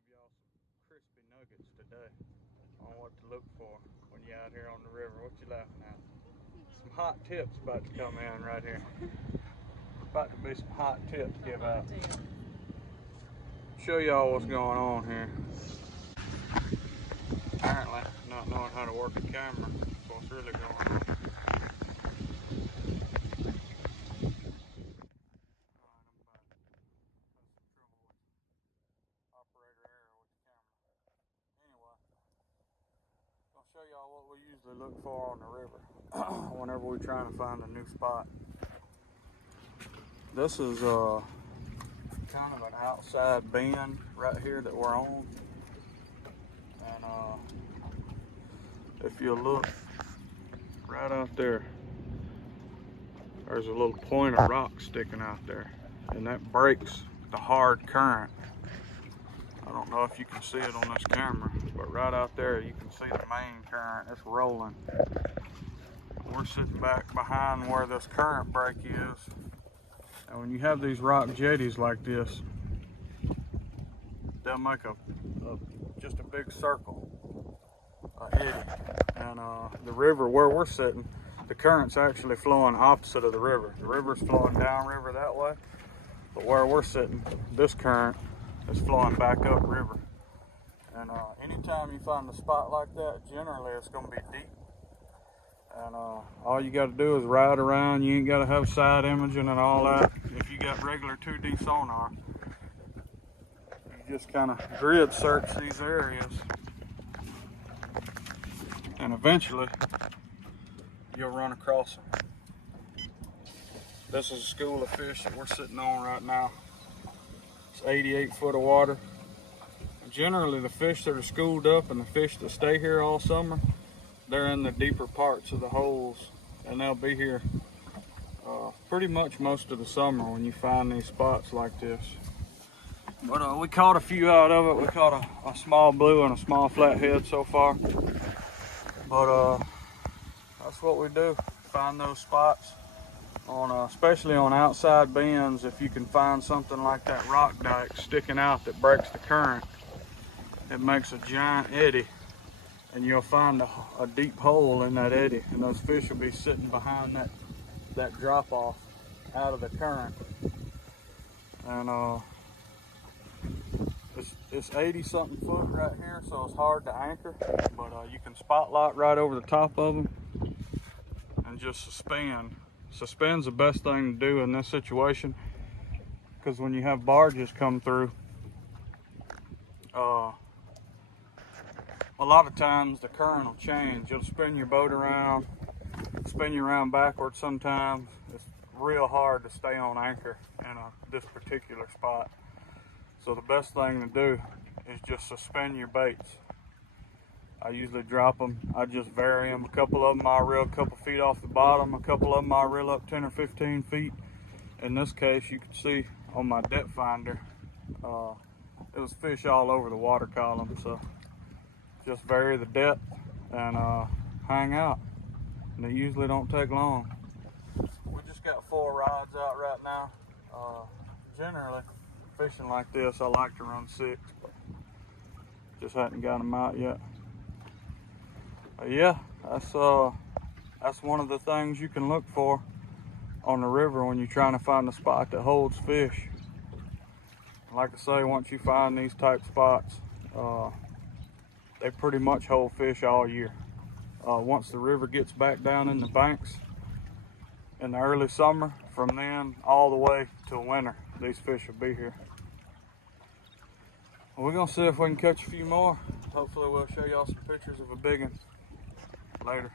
give y'all some crispy nuggets today on what to look for when you're out here on the river. What you laughing at? Some hot tips about to come in right here. About to be some hot tips give out. Show y'all what's going on here. Apparently, not knowing how to work a camera. That's what's really going on. Show y'all what we usually look for on the river whenever we're trying to find a new spot. This is kind of an outside bend right here that we're on, and if you look right out there, there's a little point of rock sticking out there, and that breaks the hard current. I don't know if you can see it on this camera, but right out there you can see the main current. It's rolling. We're sitting back behind where this current break is. And when you have these rock jetties like this, they'll make just a big circle, an eddy. And the river where we're sitting, the current's actually flowing opposite of the river. The river's flowing downriver that way, but where we're sitting, this current is flowing back upriver. And anytime you find a spot like that, generally it's going to be deep. And all you got to do is ride around. You ain't got to have side imaging and all that. If you got regular 2D sonar, you just kind of grid search these areas, and eventually you'll run across them. This is a school of fish that we're sitting on right now. It's 88 foot of water. Generally, the fish that are schooled up and the fish that stay here all summer, they're in the deeper parts of the holes, and they'll be here pretty much most of the summer when you find these spots like this. But we caught a few out of it. We caught a small blue and a small flathead so far. But that's what we do, find those spots, especially on outside bends. If you can find something like that rock dike sticking out that breaks the current, it makes a giant eddy, and you'll find a deep hole in that eddy, and those fish will be sitting behind that drop off out of the current. And it's 80 something foot right here, so it's hard to anchor, but you can spotlight right over the top of them and just suspend. Suspend's the best thing to do in this situation, because when you have barges come through, a lot of times the current will change. You'll spin your boat around, spin you around backwards sometimes. It's real hard to stay on anchor in this particular spot. So the best thing to do is just suspend your baits. I usually drop them. I just vary them. A couple of them I reel a couple feet off the bottom. A couple of them I reel up 10 or 15 feet. In this case, you can see on my depth finder, it was fish all over the water column. So just vary the depth and hang out. And they usually don't take long. We just got 4 rods out right now. Generally, fishing like this, I like to run 6, but just hadn't got them out yet. But yeah, that's one of the things you can look for on the river when you're trying to find a spot that holds fish. Like I say, once you find these type spots, they pretty much hold fish all year. Once the river gets back down in the banks in the early summer, from then all the way till winter, these fish will be here. We're gonna see if we can catch a few more. Hopefully we'll show y'all some pictures of a big one later.